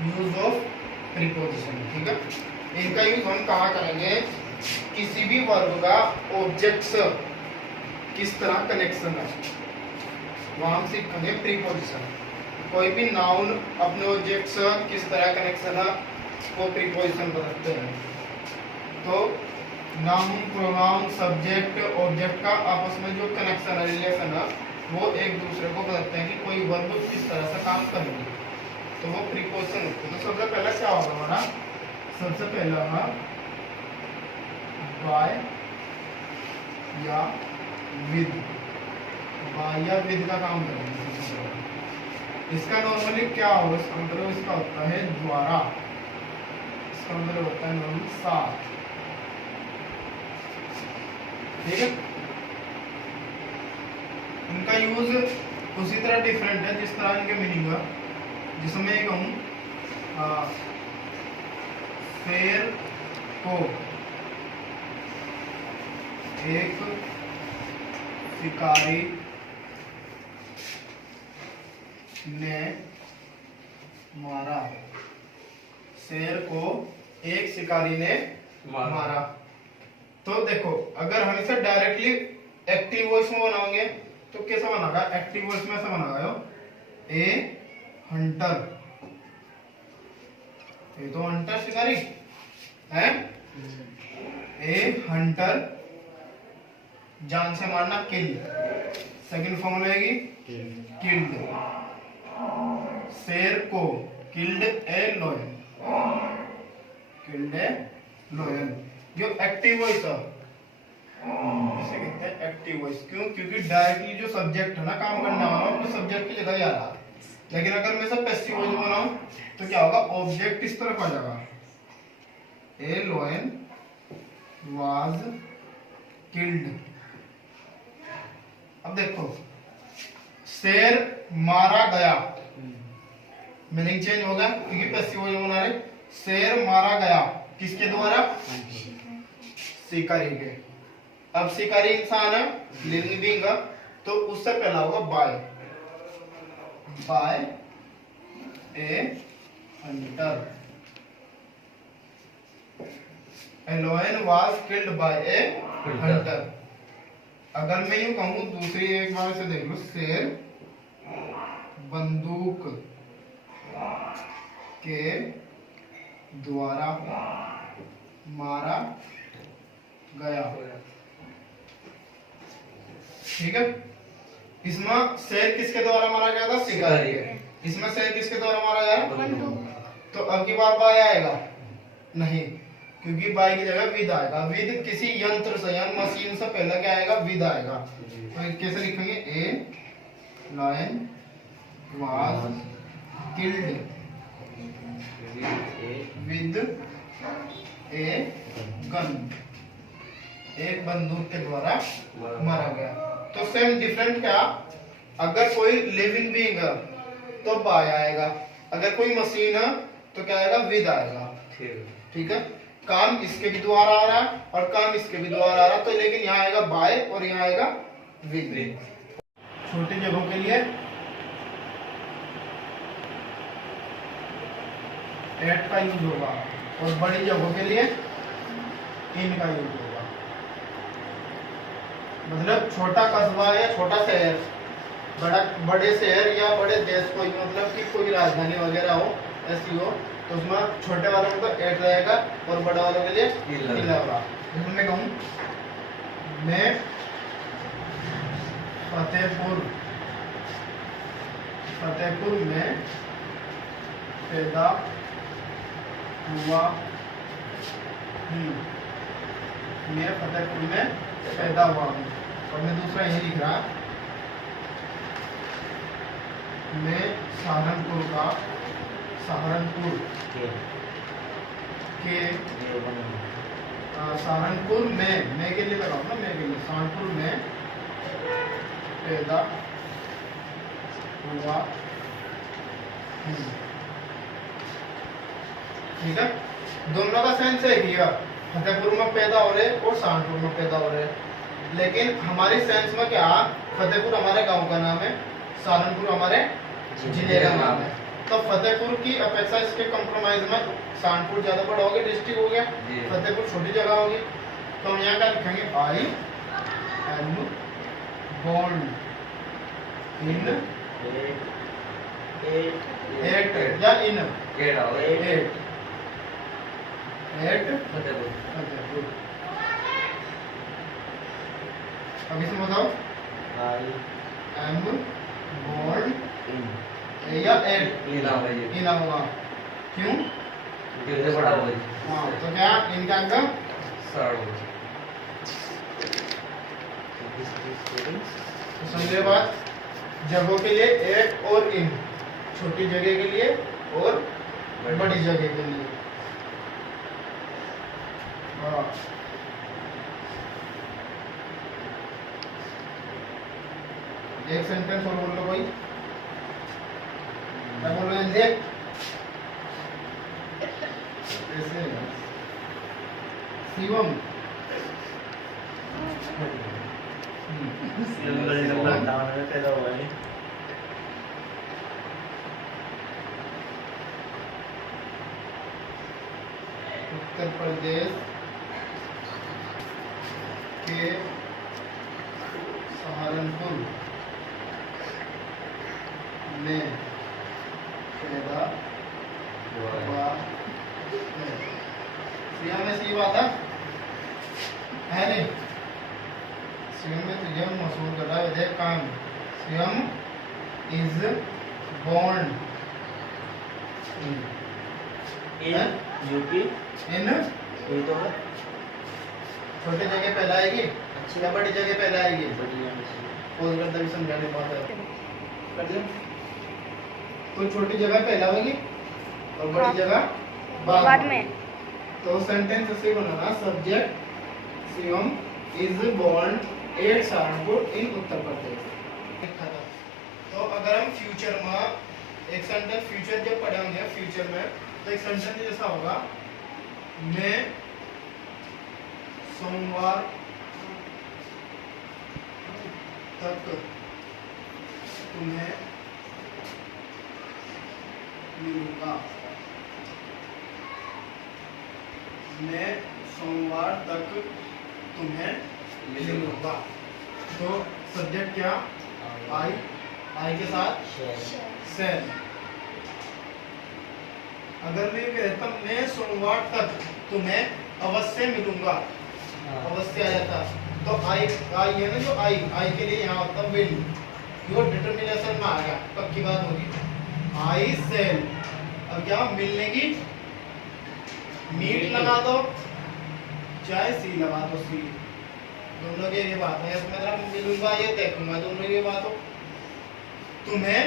Use of preposition. ठीक है, इनका यूज हम कहाँ करेंगे, किसी भी वर्ब का ऑब्जेक्ट्स किस तरह कनेक्शन है वहां हम सीखेंगे प्रीपोजिशन। कोई भी नाउन अपने ऑब्जेक्ट्स किस तरह कनेक्शन है वो प्रीपोजिशन बताते हैं। तो नाउन, प्रोनाउन, सब्जेक्ट, ऑब्जेक्ट का आपस में जो कनेक्शन है, रिलेशन है, वो एक दूसरे को बताते हैं कि कोई वर्ब किस तरह से काम करेगी, तो वो प्रीपोजिशन होते हैं। तो सबसे पहला क्या होगा हमारा, सबसे पहला है बाय या विद। बाय या विद का काम करेंगे। इसका नॉर्मली क्या होगा, इसका मतलब इसका होता है द्वारा, इसका मतलब होता है नॉर्मली साथ। ठीक है, इनका यूज उसी तरह डिफरेंट है जिस तरह इनके मीनिंग है। जिसमें मैं कहूँ शेर को एक शिकारी ने मारा। शेर को एक शिकारी ने मारा। तो देखो, अगर हम इसे डायरेक्टली एक्टिव वॉइस में बनाओगे तो कैसा बनेगा, एक्टिव वॉइस में ऐसा बनेगा, ए हंटर, ये तो हंटर शिकारी है, ए हंटर जान से मारना किल, सेकंड फॉर्म लगेगी किल्ड। शेर को किल्ड ए लॉयन, किल्ड ए लॉयन। जो एक्टिव वॉइस है इसे कहते हैं एक्टिव वॉइस। क्यों, क्योंकि डायरेक्टली जो सब्जेक्ट है ना काम करने वाला वो सब्जेक्ट की जगह ही आ रहा है। लेकिन अगर मैं सब पैसिव वॉइस बनाऊं तो क्या होगा, ऑब्जेक्ट इस तरफ आ जाएगा, ए लॉयन वाज किल्ड। अब देखो, शेर मारा गया, मीनिंग चेंज हो गया क्योंकि पैसिव वॉइस बना रहे। शेर मारा गया किसके द्वारा, शिकारी के। अब शिकारी इंसान है, लिविंग बीइंग है, तो उससे पहला होगा by, by a hunter. A lion was killed by a hunter. अगर मैं यूं कहूं, दूसरी एक बार से देख लो, शेर बंदूक के द्वारा मारा गया। ठीक है, इसमें शेर किसके द्वारा मारा गया था, शिकारी के। इसमें शेर किसके द्वारा मारा गया, तो अब की बार बाय आएगा नहीं, क्योंकि बाय की जगह विद आएगा। विद किसी यंत्र से यानी मशीन से पहले क्या आएगा, विद आएगा। तो कैसे लिखेंगे, a lion was killed with a gun, एक बंदूक के द्वारा मारा गया। तो सेम डिफरेंट क्या, अगर कोई लिविंग बीइंग है तो बाय आएगा, अगर कोई मशीन है तो क्या आएगा, विद आएगा। ठीक है, काम इसके भी द्वारा आ रहा है और काम इसके भी द्वारा आ रहा है, तो लेकिन यहाँ आएगा बाय और यहाँ आएगा विद। छोटी जगहों के लिए एट का यूज होगा और बड़ी जगहों के लिए इन का यूज होगा। मतलब छोटा कस्बा या छोटा शहर, बड़े शहर या बड़े देश, कोई मतलब कि कोई राजधानी वगैरह हो, ऐसी हो, तो उसमें छोटे वालों को एट रहेगा और बड़े वालों के लिए इन होगा। जैसे मैं कहूँ, मैं फतेहपुर में पैदा हुआ हूँ, मैं फतेहपुर में पैदा हुआ हूँ। और मैं दूसरा यही लिख रहा, मैं सहारनपुर सहारनपुर में, मैं के लिए लगाऊँ ना, मैं के लिए सहारनपुर में पैदा हुआ हूँ। ठीक है, दोनों का सेंस है कि फतेहपुर में पैदा हो रहे और सहारनपुर में पैदा हो रहे, लेकिन हमारी सेंस में क्या, फतेहपुर हमारे गांव का नाम है, सहारनपुर हमारे जिले का नाम है। तो फतेहपुर की अपेक्षा इसके कंप्रोमाइज में सहारनपुर ज्यादा बड़ा हो गया, डिस्ट्रिक्ट हो गया, फतेहपुर छोटी जगह होगी। तो हम यहाँ क्या लिखेंगे, I am born in at या इन एट फतेहपुर। अब इसमें बताओ, आई एम बोर्न या एट इलाहाबाद, क्यों? बड़ा हो गया। हाँ, तो क्या इनका अंक तो समझे बात। जगहों के लिए एट और इन, छोटी जगह के लिए और बड़ी जगह के लिए। एक सेंटेंस और बोल लो कोई, क्या बोल रहे हैं? देख ऐसे शिवम पैदा हुआ है। उत्तर प्रदेश के सहारनपुर में पैदा हुआ है। सीएम में सी बात है नहीं, सीएम में तो यह मशहूर कर रहा है, देख काम। CM is born in UP in, ये तो छोटी जगह पहले आएगी या बड़ी जगह पहले आएगी? पोज करता भी समझाने बात है, तो छोटी जगह पहले आएगी और बड़ी जगह बाद में। तो सेंटेंस ऐसे बनाना, subject Shivam is born at Saharanpur in Uttar Pradesh. तो अगर हम फ्यूचर में एक सेंटेंस, फ्यूचर जब पढ़े होंगे फ्यूचर में, तो एक सेंटेंस जैसा होगा, मैं सोमवार तक तुम्हें मिलूंगा। मैं सोमवार तक तुम्हें मिलूंगा। तो सब्जेक्ट क्या? आई, आई के साथ सेल। अगर मैं कहता मैं सोमवार तक तुम्हें अवश्य मिलूंगा, अवश्य आ जाता, तो आई आई है ना, जो आई आई के लिए यहाँ होता विल, यो डिटर्मिनेशन में आ गया, पक्की बात होगी। आई सेल, अब क्या मिलने की, मीट लगा दो चाहे सी लगा दो, सी दोनों की ये बात है। मतलब मिलूंगा ये देखूंगा, दोनों की बात हो। तुम्हें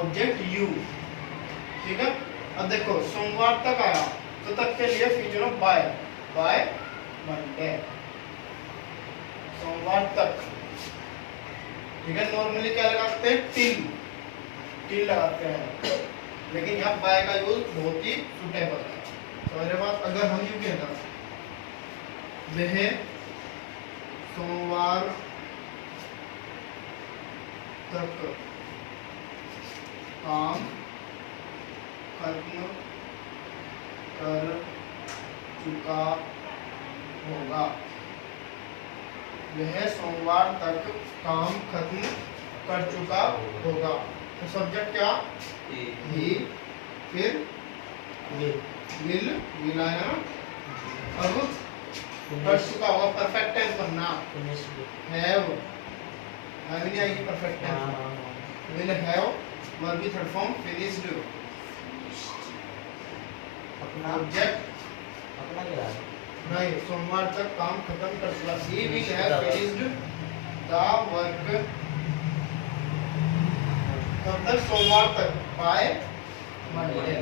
ऑब्जेक्ट यू, ठीक है। अब देखो सोमवार तक आया, तो तक के लिए future of by, by Monday, सोमवार तक, ठीक है। नॉर्मली क्या लगाते हैं? टिल, टिल लगाते हैं, लेकिन यहाँ बाय का यूज बहुत ही सुटेबल है। तो मेरे पास अगर हम यूं कहना, वह सोमवार तक काम खत्म कर चुका होगा, वह सोमवार तक काम खत्म कर चुका होगा। तो सब्जेक्ट क्या? ही, फिर विल, विल आया, अब कर चुका होगा, परफेक्ट टेंस बनना, हैव, नहीं आएगी perfect tense, will have verb की थर्ड फॉर्म फिनिश्ड, अपना ऑब्जेक्ट अपना क्या है? नहीं, सोमवार तक काम खत्म कर चुका, he will have finished the work, कब तक? सोमवार तक, by Monday।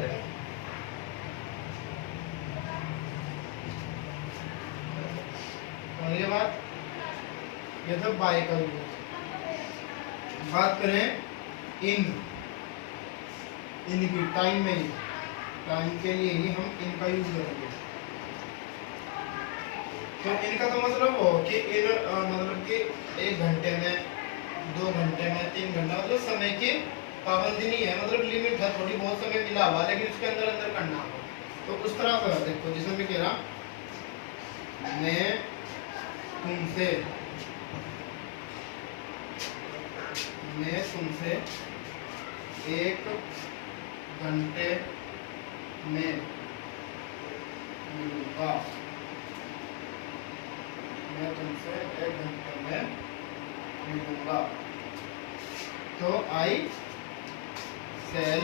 ये बात, ये तो बाय का यूज। बात करें इन, इन की टाइम में, टाइम के लिए ही हम इनका यूज करेंगे। तो इनका तो मतलब हो कि इन मतलब कि 1 घंटे में, 2 घंटे में, 3 घंटा, मतलब समय की पाबंदी नहीं है, मतलब लिमिट है, थोड़ी बहुत समय मिला हुआ, लेकिन उसके अंदर अंदर करना हो तो उस तरह से देखो, जैसे मैं कह रहा मैं तुमसे एक घंटे में मिलूंगा, मैं तुमसे 1 घंटे में मिलूंगा। तो I shall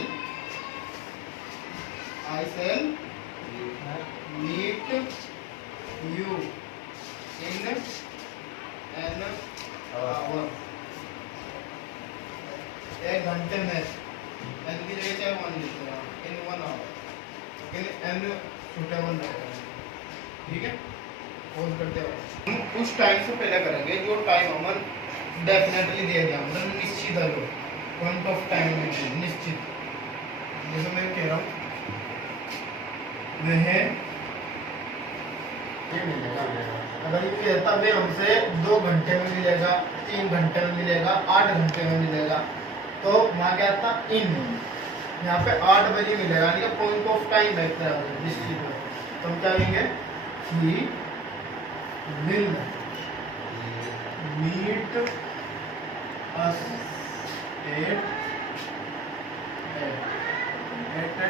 meet you in an hour. 1 घंटे में एन की जगह चाहे 1 लिखते हैं, इन 1 आवर, लेकिन एन सुटेबल रहेगा, ठीक है। पोज करते हैं, हम उस टाइम से पहले करेंगे जो टाइम हमन डेफिनेटली दिया गया, मतलब निश्चित है, पॉइंट ऑफ टाइम निश्चित। जैसे मैं कह रहा हूँ वह ये मिलेगा, अगर ये कहता है हमसे 2 घंटे में मिलेगा, 3 घंटे में मिलेगा, 8 घंटे में मिलेगा, तो वहाँ क्या था इन, यहाँ पे 8 बजे मिलेगा, यानी कि पॉइंट ऑफ टाइम है एक तरह से निश्चित है। तो हम क्या कहेंगे he will meet us at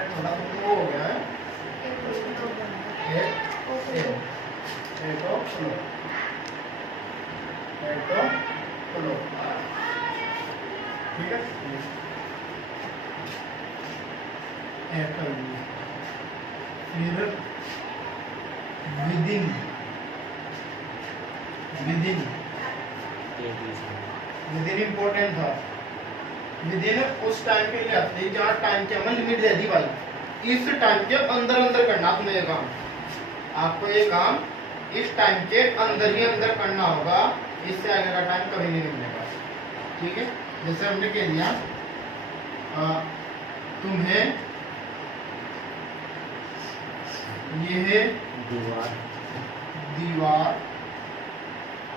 थोड़ा तो वो हो गया है, ठीक है। फिर विदिन इम्पोर्टेंट था, विदिन उस टाइम के लिए आते जहाँ टाइम की हमें लिमिट दे दी भाई, इस टाइम के अंदर अंदर करना तुम्हें ये काम, आपको ये काम इस टाइम के अंदर ही अंदर करना होगा, इससे आगे का टाइम कभी नहीं मिलेगा, ठीक है। जैसे हमने कह दिया तुम्हें यह दीवार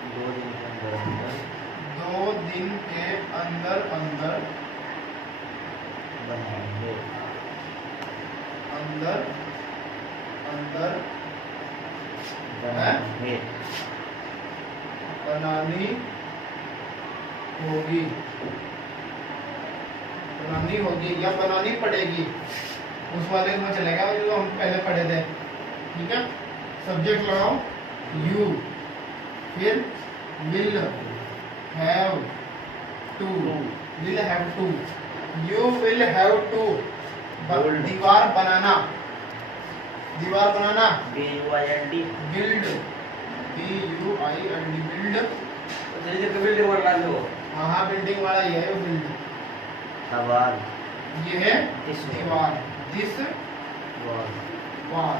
2 दिन के अंदर अंदर बनानी होगी या बनानी पड़ेगी, उस वाले में चलेगा जो हम पहले पढ़े थे, ठीक है। सब्जेक्ट लगाओ यू, फिर will have to, you will have to, दीवार बनाना, बिल्ड, बिल्ड, हाँ बिल्डिंग वाला ये है, बिल्ड, ये है दीवार, दिस वॉल,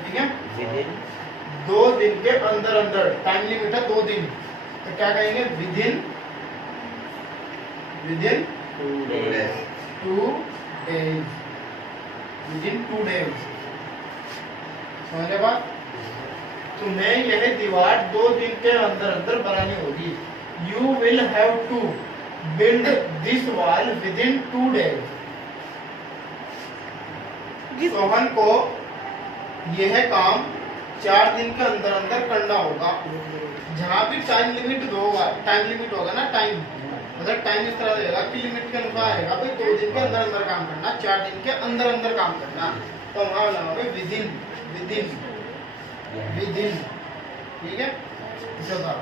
ठीक है। 2 दिन के अंदर अंदर, टाइम लिमिट है 2 दिन, तो क्या कहेंगे विदिन 2 डेज, समझे बात। तुम्हें यह दीवार 2 दिन के अंदर अंदर बनानी होगी, you will have to build this wall within 2 days. Sohan को यह काम 4 दिन के अंदर अंदर करना होगा। जहाँ भी टाइम लिमिट होगा ना, टाइम मतलब टाइम इस तरह रहेगा कि लिमिट के अनुसार आएगा भाई, 2 दिन के अंदर अंदर काम करना, 4 दिन के अंदर अंदर काम करना, तो वहाँ लगाओगे विदिन, ठीक है। इसे बताओ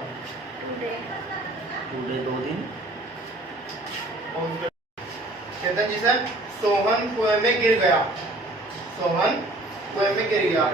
2 दिन। कहते हैं जी सर, सोहन कुएं में गिर गया,